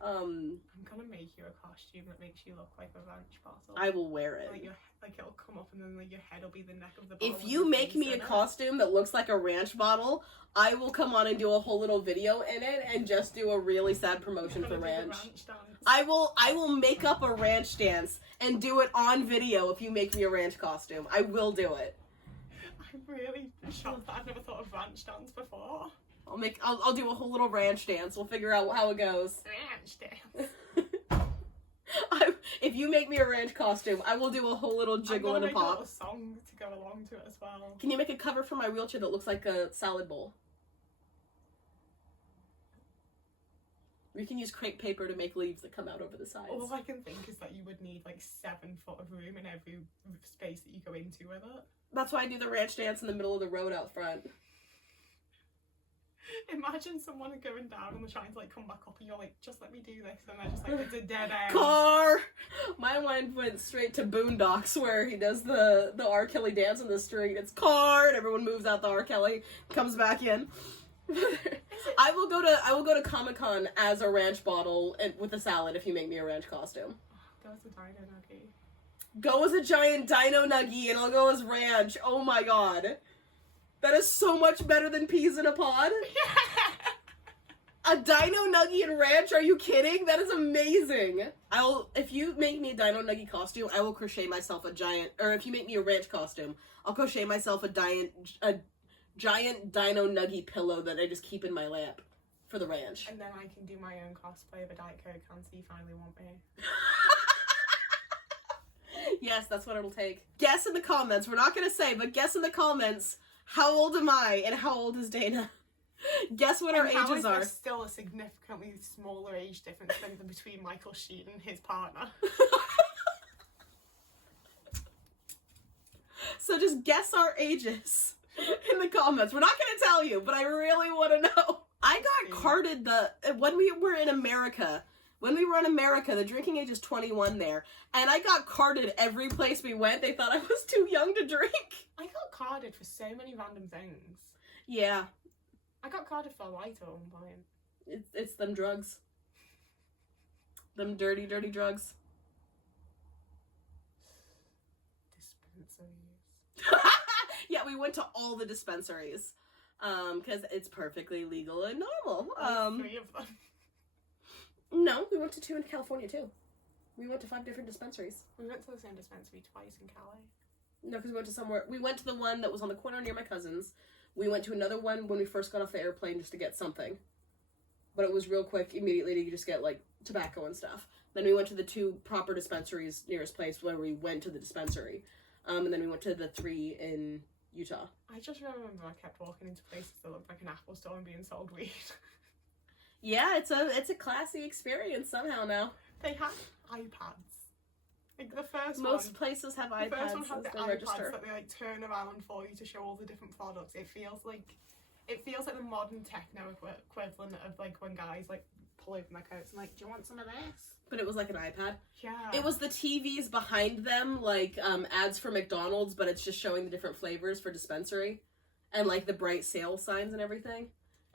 I'm gonna make you a costume that makes you look like a ranch bottle. I will wear it. Like it'll come up and then like your head will be the neck of the bottle. If you make me a costume that looks like a ranch bottle, I will come on and do a whole little video in it and just do a really sad promotion for ranch. I will make up a ranch dance and do it on video if you make me a ranch costume. I will do it. I'm really shocked that I've never thought of ranch dance before. I'll do a whole little ranch dance. We'll figure out how it goes. Ranch dance. If you make me a ranch costume, I will do a whole little jiggle and a pop. I'm gonna make a song to go along to it as well. Can you make a cover for my wheelchair that looks like a salad bowl? We can use crepe paper to make leaves that come out over the sides. All I can think is that you would need like 7 foot of room in every space that you go into with it. That's why I do the ranch dance in the middle of the road out front. Imagine someone going down and they're trying to like come back up and you're like, just let me do this, and they're just like, it's a dead end. Car! My mind went straight to Boondocks where he does the R. Kelly dance in the street. It's car, and everyone moves out the R. Kelly, comes back in. I will go to Comic-Con as a ranch bottle and with a salad if you make me a ranch costume. Go as a dino nuggie. Go as a giant dino nuggie and I'll go as ranch. Oh my god. That is so much better than peas in a pod. A dino nuggie and ranch? Are you kidding? That is amazing. If you make me a dino nuggie costume, I will crochet myself a giant, or if you make me a ranch costume, I'll crochet myself a giant dino nuggie pillow that I just keep in my lap for the ranch. And then I can do my own cosplay of a Diet Coke can, so you finally want me. Yes, that's what it'll take. Guess in the comments. We're not going to say, but guess in the comments, how old am I and how old is Dana? Guess what our ages are. There's still a significantly smaller age difference than between Michael Sheen and his partner. So just guess our ages in the comments. We're not going to tell you, but I really want to know. I got carded when we were in America. When we were in America, the drinking age is 21 there, and I got carded every place we went. They thought I was too young to drink. I got carded for so many random things. Yeah. I got carded for a lighter at one point. It's them drugs. Them dirty, dirty drugs. Dispensaries. Yeah, we went to all the dispensaries. Because it's perfectly legal and normal. 3 of them. No, we went to 2 in California too. We went to 5 different dispensaries. We went to the same dispensary twice in Cali. No, because we went to somewhere. We went to the one that was on the corner near my cousin's. We went to another one when we first got off the airplane just to get something. But it was real quick, immediately to just get like tobacco and stuff. Then we went to the 2 proper dispensaries nearest place where we went to the dispensary. And then we went to the 3 in Utah. I just remember I kept walking into places that looked like an Apple store and being sold weed. Yeah, it's a classy experience somehow now. They have iPads. Like the first Most places have iPads. The first one had the iPads register. that they like turn around for you to show all the different products. It feels like the modern techno equivalent of like when guys like pull open their coats and like, do you want some of this? But it was like an iPad. Yeah. It was the TVs behind them, like ads for McDonald's, but it's just showing the different flavors for dispensary, and like the bright sale signs and everything.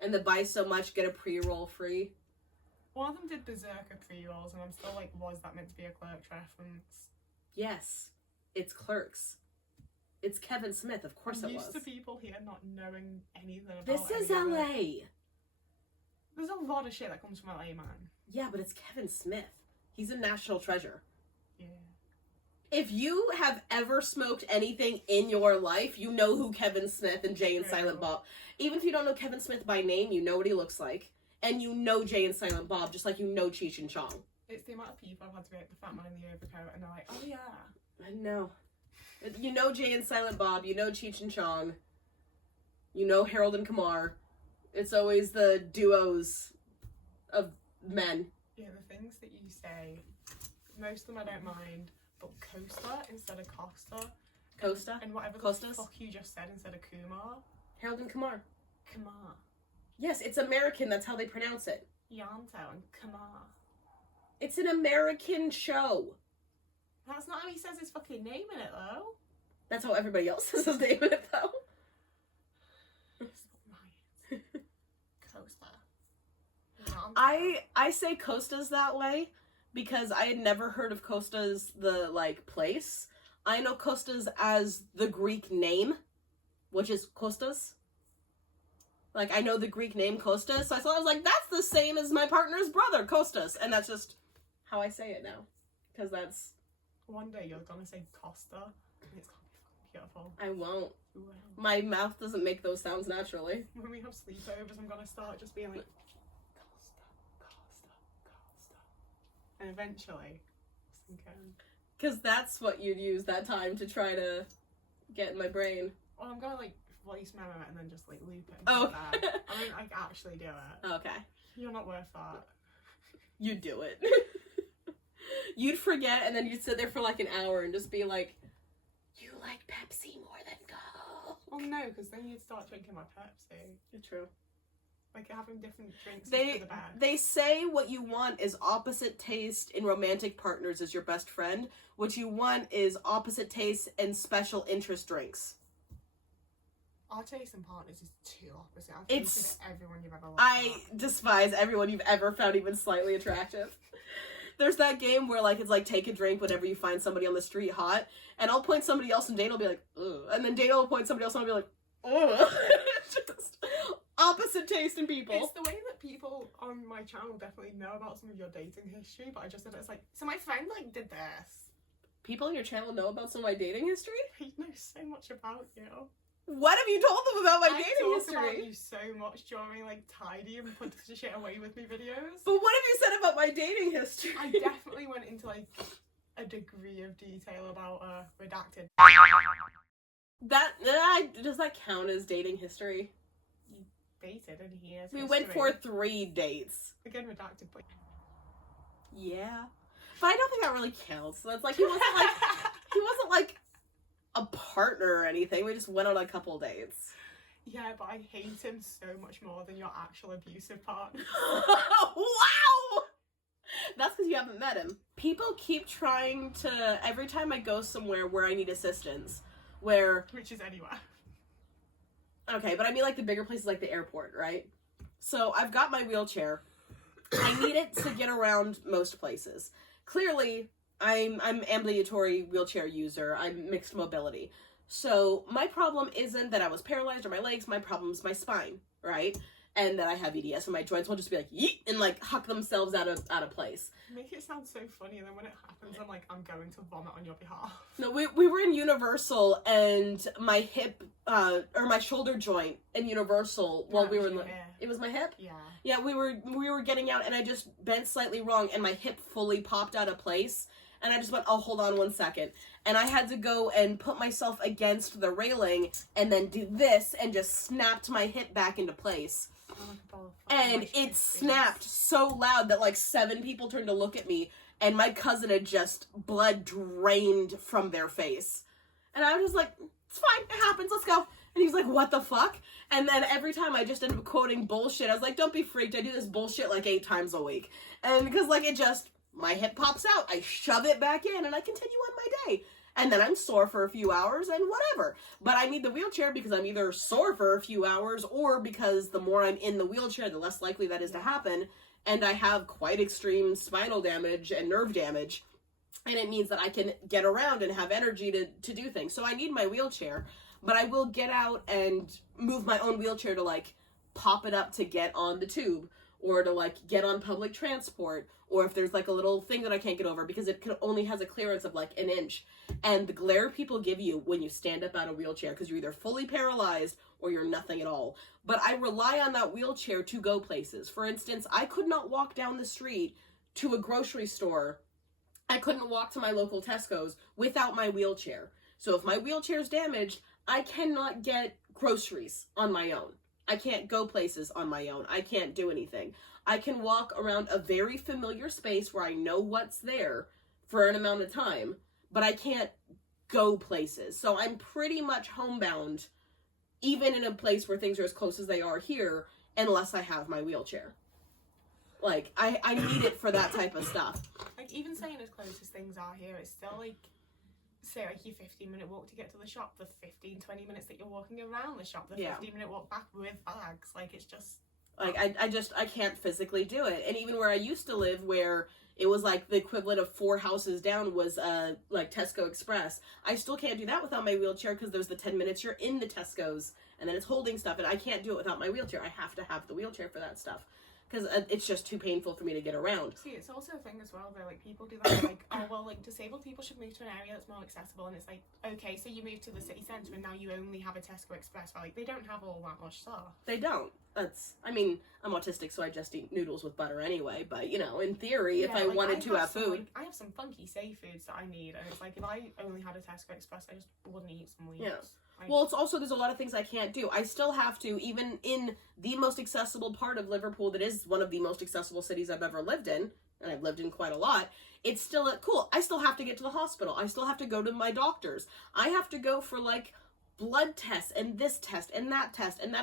And the buy so much, get a pre-roll free. One of them did Berserker pre-rolls, and I'm still like, was that meant to be a Clerks reference? Yes. It's Clerks. It's Kevin Smith, of course I'm it was. used to people here not knowing anything about This is any of LA. it. There's a lot of shit that comes from LA, man. Yeah, but it's Kevin Smith. He's a national treasure. Yeah. If you have ever smoked anything in your life, you know who Kevin Smith and Jay and Silent Bob. Even if you don't know Kevin Smith by name, you know what he looks like. And you know Jay and Silent Bob, just like you know Cheech and Chong. It's the amount of people I've had to be like the fat man in the overcoat, and they're like, oh yeah. I know. You know Jay and Silent Bob, you know Cheech and Chong. You know Harold and Kumar. It's always the duos of men. Yeah, the things that you say, most of them I don't mind, but Costa instead of Costa. Costa? And whatever Costas? the fuck you just said instead of Kumar. Harold and Kumar. Kumar. Yes, it's American, that's how they pronounce it. Yanto and Kumar. It's an American show. That's not how he says his fucking name in it, though. That's how everybody else says his name in it, though. It's not right. Costa. Yanto. I say Costa's that way because I had never heard of Costa's the, like, place. I know Costa's as the Greek name, which is Kostas. Like, I know the Greek name Kostas, so I thought I was like, that's the same as my partner's brother, Kostas. And that's just how I say it now. Because that's... One day you're gonna say Costa, and it's gonna be fucking beautiful. I won't. Well, My mouth doesn't make those sounds naturally. when we have sleepovers, I'm gonna start just being like, Costa, Costa, Costa. And eventually, I'm thinking, Because that's what you'd use that time to try to get in my brain. well, I'm gonna like voice memo it and then just like loop it. Oh. Like that. I mean, like actually do it. Okay. You're not worth that. You'd do it. You'd forget and then you'd sit there for like an hour and just be like, you like Pepsi more than Coke. Well, no, because then you'd start drinking my Pepsi. True. Like having different drinks for They the best. they say what you want is opposite taste in romantic partners is your best friend. What you want is opposite taste and special interest drinks. Our taste in partners is too opposite. I've It's- hated everyone you've ever loved. I despise everyone you've ever found even slightly attractive. There's that game where like it's like take a drink whenever you find somebody on the street hot, and I'll point somebody else and Dana will be like, ugh. And then Dana will point somebody else and I'll be like, ugh. Just opposite taste in people. It's the way that people on my channel definitely know about some of your dating history, but I just said it's like, so my friend like did this. People on your channel know about some of my dating history? He knows so much about you. What have you told them about my I dating talk history? about you so much during like tidy and put the shit away with me videos. But what have you said about my dating history? I definitely went into like a degree of detail about redacted. Does that count as dating history? You dated and he is. We went for 3 dates. again redacted, but Yeah. But I don't think that really counts. That's like he wasn't like a partner or anything. We just went on a couple dates. yeah, but I hate him so much more than your actual abusive partner. Wow! That's because you haven't met him. People keep trying to, every time I go somewhere where I need assistance, where, Which is anywhere. okay, but I mean like the bigger places like the airport, right? So I've got my wheelchair. I need it to get around most places. Clearly, I'm ambulatory wheelchair user. I'm mixed mobility. So my problem isn't that I was paralyzed or my legs. My problem is my spine, right? And that I have EDS and my joints will just be like, yeet, and like huck themselves out of place. Make it sound so funny, and then when it happens, I'm like, I'm going to vomit on your behalf. No, we were in Universal and my hip, or my shoulder joint in Universal while we were in the, it was my hip? Yeah. Yeah, we were getting out and I just bent slightly wrong and my hip fully popped out of place. And I just went, oh, hold on 1 second. And I had to go and put myself against the railing and then do this and just snapped my hip back into place. And it snapped so loud that like 7 people turned to look at me and my cousin had just blood drained from their face. And I was just like, it's fine, it happens, let's go. And he was like, what the fuck? And then every time I just ended up quoting bullshit. I was like, don't be freaked, I do this bullshit like 8 times a week. And because like it just, my hip pops out, I shove it back in and I continue on my day. And then I'm sore for a few hours and whatever. But I need the wheelchair because I'm either sore for a few hours or because the more I'm in the wheelchair, the less likely that is to happen. And I have quite extreme spinal damage and nerve damage. and it means that I can get around and have energy to do things. So I need my wheelchair, but I will get out and move my own wheelchair to like pop it up to get on the tube, or to like get on public transport, or if there's like a little thing that I can't get over because it only has a clearance of like an inch. And the glare people give you when you stand up out of a wheelchair, because you're either fully paralyzed or you're nothing at all. But I rely on that wheelchair to go places. For instance, I could not walk down the street to a grocery store. I couldn't walk to my local Tesco's without my wheelchair. So if my wheelchair is damaged, I cannot get groceries on my own. I can't go places on my own. I can't do anything. I can walk around a very familiar space where I know what's there for an amount of time, but I can't go places. So I'm pretty much homebound, even in a place where things are as close as they are here, unless I have my wheelchair. Like, I need it for that type of stuff. Like, even saying as close as things are here, it's still like, say like your 15-minute walk to get to the shop, the 15-20 minutes that you're walking around the shop, the 15-minute walk back with bags. Like, it's just like I can't physically do it. And even where I used to live, where it was like the equivalent of 4 houses down was like Tesco Express, I still can't do that without my wheelchair, because there's the 10 minutes you're in the Tesco's and then it's holding stuff, and I can't do it without my wheelchair. I have to have the wheelchair for that stuff, because it's just too painful for me to get around. See, it's also a thing as well, though, like, people do that, like, oh, well, like, disabled people should move to an area that's more accessible, and it's like, okay, so you move to the city centre, and now you only have a Tesco Express, but, like, they don't have all that much stuff. They don't. I mean, I'm autistic, so I just eat noodles with butter anyway, but, you know, in theory, if I wanted to have food. Like, I have some funky safe foods that I need, and it's like, if I only had a Tesco Express, I just wouldn't eat some weeks. Yeah. Like, well, it's also, there's a lot of things I can't do. I still have to, even in the most accessible part of Liverpool, that is one of the most accessible cities I've ever lived in, and I've lived in quite a lot, it's still cool. I still have to get to the hospital. I still have to go to my doctors. I have to go for, like, blood tests and this test and that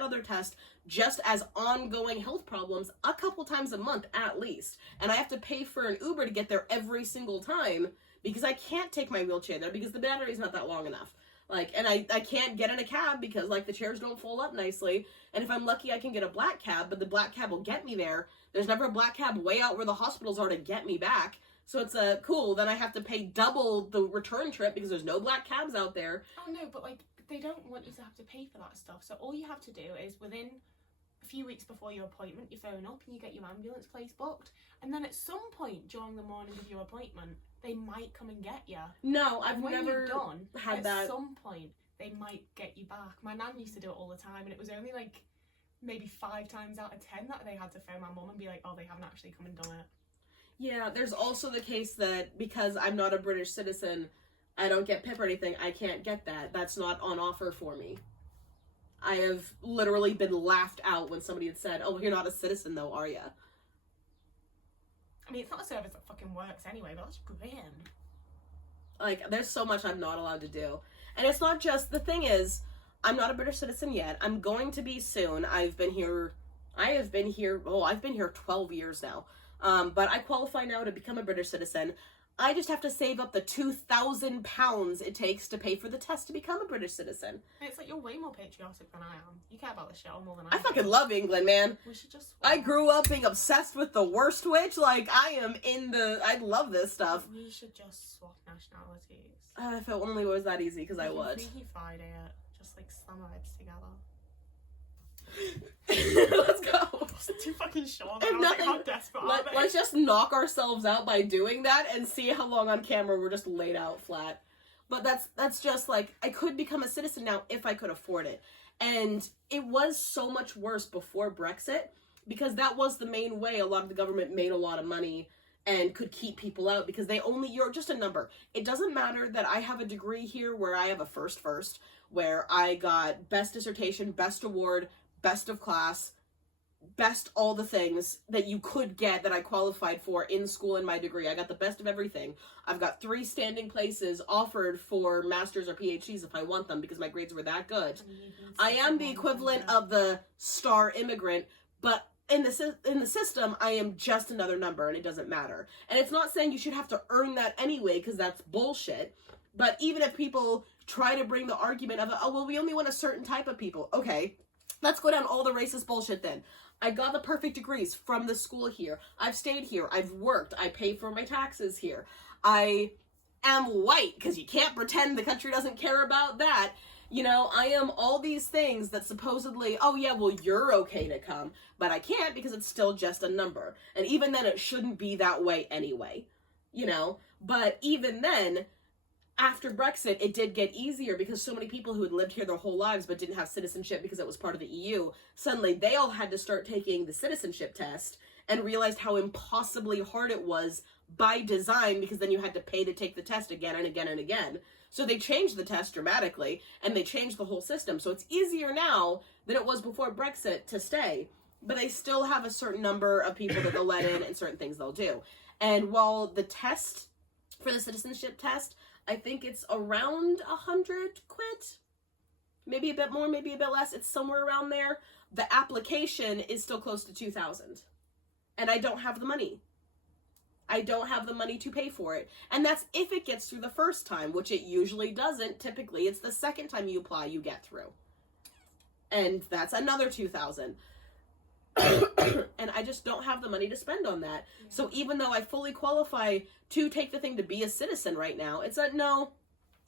other test, just as ongoing health problems a couple times a month at least. And I have to pay for an Uber to get there every single time, because I can't take my wheelchair there because the battery's not that long enough. Like, and I can't get in a cab because, like, the chairs don't fold up nicely. And if I'm lucky, I can get a black cab, but the black cab will get me there. There's never a black cab way out where the hospitals are to get me back. So it's cool. Then I have to pay double the return trip because there's no black cabs out there. Oh, no, but, like, they don't want you to have to pay for that stuff. So all you have to do is, within a few weeks before your appointment, you phone up and you get your ambulance place booked. And then at some point during the morning of your appointment, they might come and get you. No, I've when never you're done, had that. At some point, they might get you back. My nan used to do it all the time, and it was only like maybe 5 times out of 10 that they had to phone my mum and be like, oh, they haven't actually come and done it. Yeah, there's also the case that because I'm not a British citizen, I don't get PIP or anything, I can't get that. That's not on offer for me. I have literally been laughed out when somebody had said, oh, you're not a citizen though, are ya? I mean, it's not a service that fucking works anyway, but that's grim. Like, there's so much I'm not allowed to do. And it's not just, the thing is, I'm not a British citizen yet. I'm going to be soon. I've been here 12 years now. But I qualify now to become a British citizen. I just have to save up the £2,000 it takes to pay for the test to become a British citizen. And it's like, you're way more patriotic than I am. You care about this shit more than I do. I fucking love England, man. We should just I grew up being obsessed with the worst witch. Like, I love this stuff. We should just swap nationalities. If it only was that easy, because I would. Freaky Friday it. Just like slam our heads together. Let's go. It's too fucking short. If nothing, how desperate are they? let's just knock ourselves out by doing that and see how long on camera we're just laid out flat. But that's just like, I could become a citizen now if I could afford it. And it was so much worse before Brexit, because that was the main way a lot of the government made a lot of money and could keep people out, because you're just a number. It doesn't matter that I have a degree here where I have a first, where I got best dissertation, best award, best of class, best all the things that you could get that I qualified for in school in my degree. I got the best of everything. I've got 3 standing places offered for masters or PhDs if I want them, because my grades were that good. I am the equivalent of the star immigrant, but in the system, I am just another number, and it doesn't matter. And it's not saying you should have to earn that anyway, because that's bullshit. But even if people try to bring the argument of, oh, well, we only want a certain type of people. Okay, let's go down all the racist bullshit then. I got the perfect degrees from the school here. I've stayed here. I've worked. I pay for my taxes here. I am white, because you can't pretend the country doesn't care about that. You know, I am all these things that supposedly, oh yeah, well, you're okay to come, but I can't because it's still just a number. And even then, it shouldn't be that way anyway, you know? But even then, after Brexit, it did get easier because so many people who had lived here their whole lives but didn't have citizenship because it was part of the EU, suddenly they all had to start taking the citizenship test and realized how impossibly hard it was by design, because then you had to pay to take the test again and again and again. So they changed the test dramatically, and they changed the whole system. So it's easier now than it was before Brexit to stay. But they still have a certain number of people that they'll let in and certain things they'll do. And while the test for the citizenship test, I think it's around 100 quid. Maybe a bit more, maybe a bit less. It's somewhere around there. The application is still close to 2,000. And I don't have the money. I don't have the money to pay for it. And that's if it gets through the first time, which it usually doesn't. Typically, it's the second time you apply, you get through. And that's another 2,000. And I just don't have the money to spend on that. Yeah. So even though I fully qualify to take the thing to be a citizen right now, it's a no.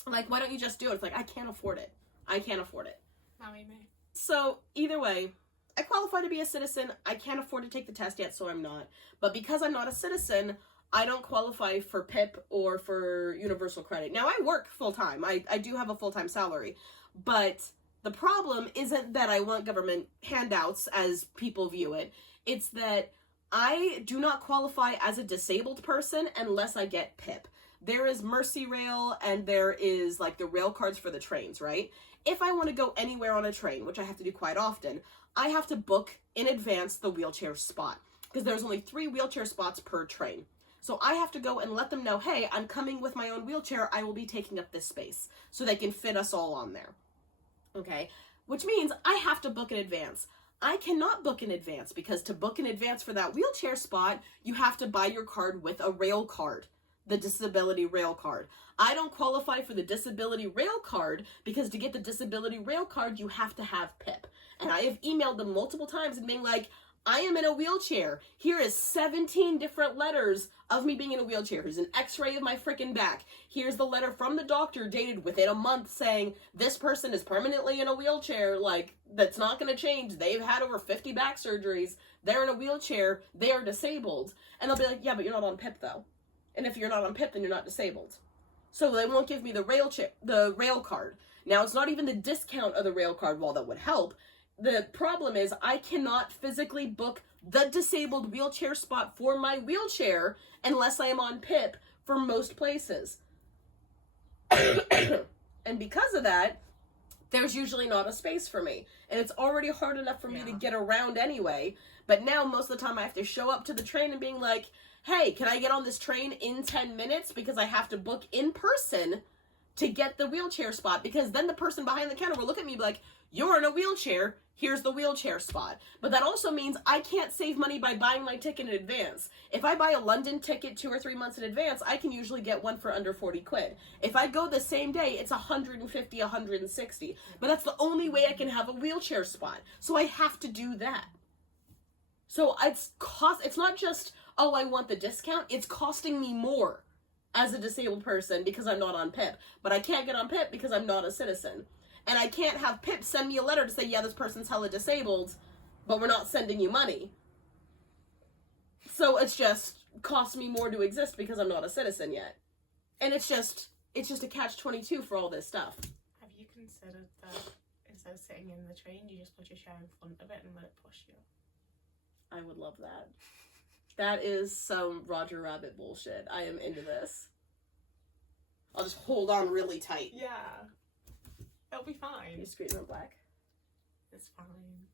Like, why don't you just do it? It's like, I can't afford it. I can't afford it. Marry me. So either way, I qualify to be a citizen. I can't afford to take the test yet, so I'm not. But because I'm not a citizen, I don't qualify for PIP or for universal credit. Now, I work full-time. I do have a full-time salary. But the problem isn't that I want government handouts as people view it. It's that I do not qualify as a disabled person unless I get PIP. There is Mercy Rail and there is like the rail cards for the trains, right? If I want to go anywhere on a train, which I have to do quite often, I have to book in advance the wheelchair spot because there's only 3 wheelchair spots per train. So I have to go and let them know, hey, I'm coming with my own wheelchair. I will be taking up this space so they can fit us all on there. Okay, which means I have to book in advance. I cannot book in advance because to book in advance for that wheelchair spot, you have to buy your card with a rail card, the disability rail card. I don't qualify for the disability rail card because to get the disability rail card, you have to have PIP. And I have emailed them multiple times and being like, I am in a wheelchair. Here is 17 different letters of me being in a wheelchair. Here's an x-ray of my freaking back. Here's the letter from the doctor dated within a month saying this person is permanently in a wheelchair. Like, that's not going to change. They've had over 50 back surgeries. They're in a wheelchair. They are disabled. And they'll be like, yeah, but you're not on PIP though. And if you're not on PIP, then you're not disabled. So they won't give me the rail card. Now, it's not even the discount of the rail card, while that would help. The problem is I cannot physically book the disabled wheelchair spot for my wheelchair unless I am on PIP for most places. And because of that, there's usually not a space for me. And it's already hard enough for me to get around anyway. But now most of the time I have to show up to the train and being like, hey, can I get on this train in 10 minutes? Because I have to book in person to get the wheelchair spot. Because then the person behind the counter will look at me and be like, you're in a wheelchair. Here's the wheelchair spot. But that also means I can't save money by buying my ticket in advance. If I buy a London ticket 2 or 3 months in advance, I can usually get one for under 40 quid. If I go the same day, it's 150, 160. But that's the only way I can have a wheelchair spot. So I have to do that. So it's not just, oh, I want the discount. It's costing me more as a disabled person because I'm not on PIP. But I can't get on PIP because I'm not a citizen. And I can't have PIP send me a letter to say, yeah, this person's hella disabled, but we're not sending you money. So it's just costs me more to exist because I'm not a citizen yet. And it's just a catch-22 for all this stuff. Have you considered that instead of sitting in the train, you just put your chair in front of it and let it push you? I would love that. That is some Roger Rabbit bullshit. I am into this. I'll just hold on really tight. Yeah. It'll be fine. Can you scream in black? It's fine.